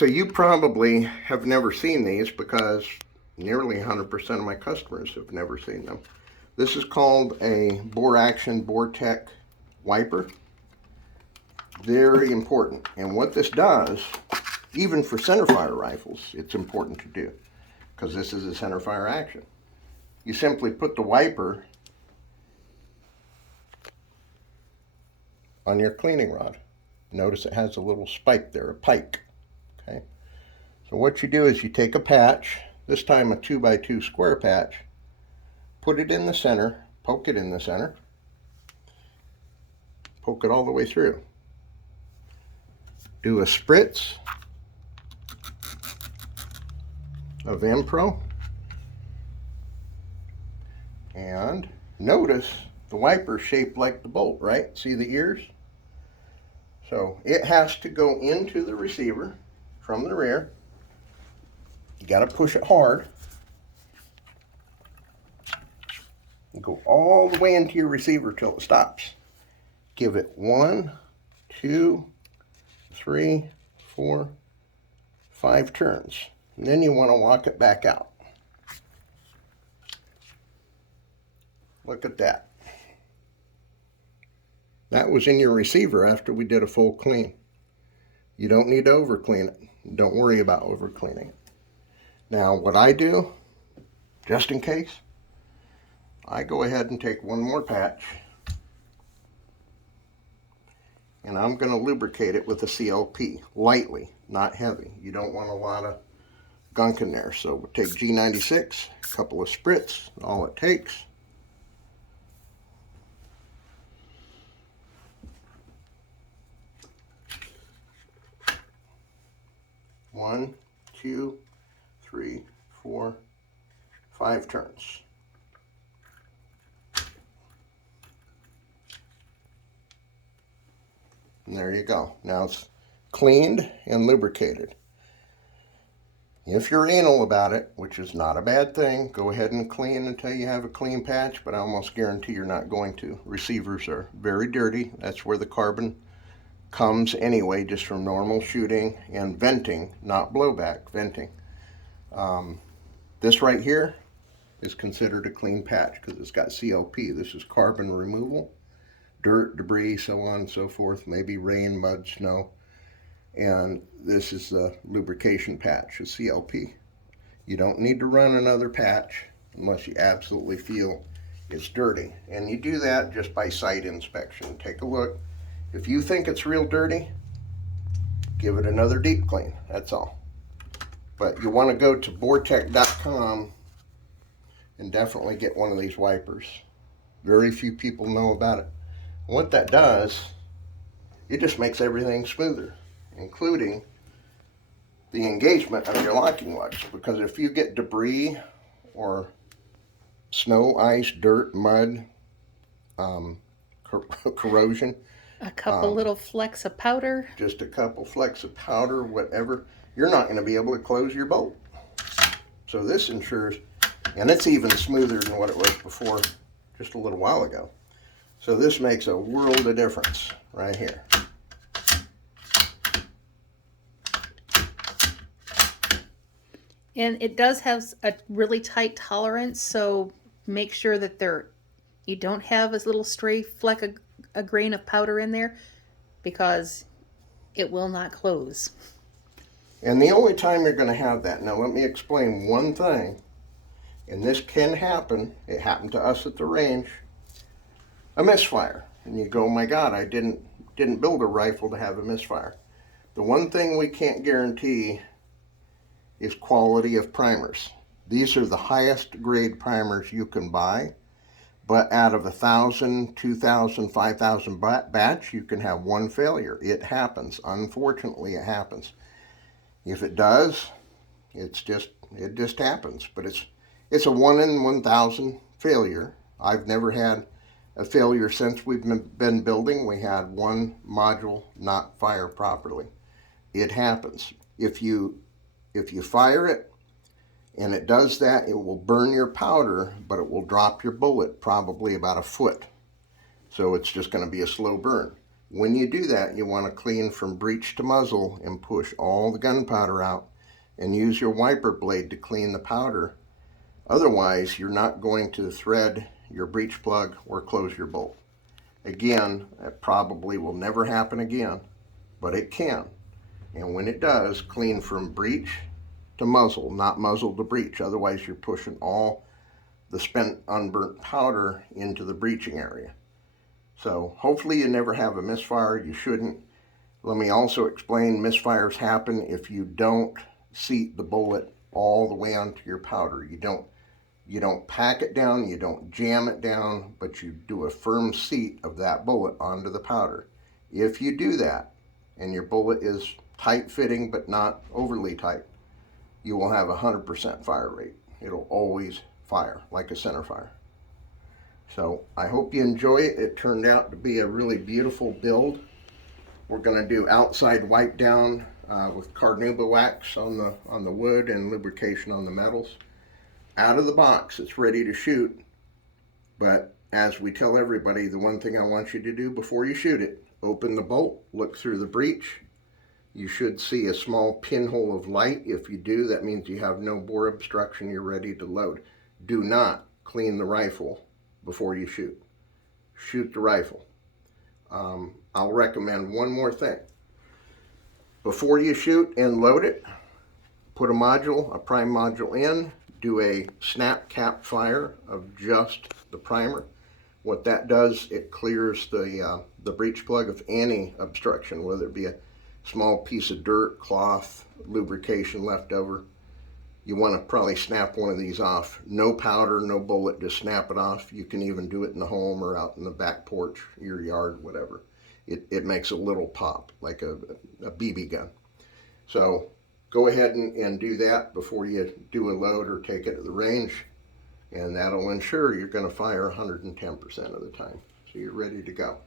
So you probably have never seen these because nearly 100% of my customers have never seen them. This is called a bore action Bore-Tech wiper. Very important. And what this does, even for centerfire rifles, it's important to do because this is a centerfire action. You simply put the wiper on your cleaning rod. Notice it has a little spike there, a pike. Okay. So what you do is you take a patch, this time a 2x2 square patch, put it in the center, poke it in the center, poke it all the way through. Do a spritz of Impro, and notice the wiper shaped like the bolt, right? See the ears? So it has to go into the receiver from the rear. You got to push it hard. You go all the way into your receiver till it stops. Give it 1, 2, 3, 4, 5 turns. And then you want to walk it back out. Look at that. That was in your receiver after we did a full clean. You don't need to over clean it. Don't worry about over cleaning it. Now what I do, just in case, I go ahead and take one more patch and I'm going to lubricate it with a CLP, lightly, not heavy. You don't want a lot of gunk in there. So we'll take G96, a couple of spritz, all it takes. One, 2, 3, 4, 5 turns. And there you go. Now it's cleaned and lubricated. If you're anal about it, which is not a bad thing, go ahead and clean until you have a clean patch, but I almost guarantee you're not going to. Receivers are very dirty. That's where the carbon comes anyway, just from normal shooting and venting, not blowback, venting. This right here is considered a clean patch because it's got CLP. This is carbon removal, dirt, debris, so on and so forth, maybe rain, mud, snow. And this is the lubrication patch, a CLP. You don't need to run another patch unless you absolutely feel it's dirty. And you do that just by sight inspection. Take a look. If you think it's real dirty, give it another deep clean, that's all. But you want to go to boretech.com and definitely get one of these wipers. Very few people know about it. And what that does, it just makes everything smoother, including the engagement of your locking lugs. Because if you get debris or snow, ice, dirt, mud, corrosion, a couple little flecks of powder, just a couple flecks of powder, whatever, you're not going to be able to close your bolt. So this ensures, and it's even smoother than what it was before just a little while ago. So this makes a world of difference right here. and it does have a really tight tolerance, so make sure that you don't have a little stray fleck of a grain of powder in there, because it will not close. And the only time you're going to have that, now let me explain one thing, and this can happen, it happened to us at the range, a misfire. And you go, oh my God, I didn't build a rifle to have a misfire. The one thing we can't guarantee is quality of primers. These are the highest grade primers you can buy, but out of 1,000, 2,000, 5,000 batch, you can have one failure. It happens. Unfortunately, it happens. If it does, it just happens. But it's a 1 in 1,000 failure. I've never had a failure since we've been building. We had one module not fire properly. It happens. If you fire it and it does that, it will burn your powder, but it will drop your bullet probably about a foot. So it's just going to be a slow burn. When you do that, you want to clean from breech to muzzle and push all the gunpowder out and use your wiper blade to clean the powder. Otherwise, you're not going to thread your breech plug or close your bolt. Again, that probably will never happen again, but it can. And when it does, clean from breech to muzzle, not muzzle to breech. Otherwise, you're pushing all the spent unburnt powder into the breeching area. So hopefully you never have a misfire. You shouldn't. Let me also explain, misfires happen if you don't seat the bullet all the way onto your powder. You don't pack it down, you don't jam it down, but you do a firm seat of that bullet onto the powder. If you do that, and your bullet is tight fitting but not overly tight, you will have a 100% fire rate. It'll always fire like a center fire. So I hope you enjoy it. It turned out to be a really beautiful build. We're going to do outside wipe down with carnauba wax on the wood and lubrication on the metals. Out of the box, it's ready to shoot. But as we tell everybody, the one thing I want you to do before you shoot it, open the bolt, look through the breech. You should see a small pinhole of light. If you do, that means you have no bore obstruction, you're ready to load. Do not clean the rifle before you shoot. Shoot the rifle. I'll recommend one more thing. Before you shoot and load it, put a prime module in, do a snap cap fire of just the primer. What that does, it clears the breech plug of any obstruction, whether it be a small piece of dirt, cloth, lubrication left over. You want to probably snap one of these off. No powder, no bullet, just snap it off. You can even do it in the home or out in the back porch, your yard, whatever. It makes a little pop, like a BB gun. So go ahead and do that before you do a load or take it to the range, and that'll ensure you're going to fire 110% of the time. So you're ready to go.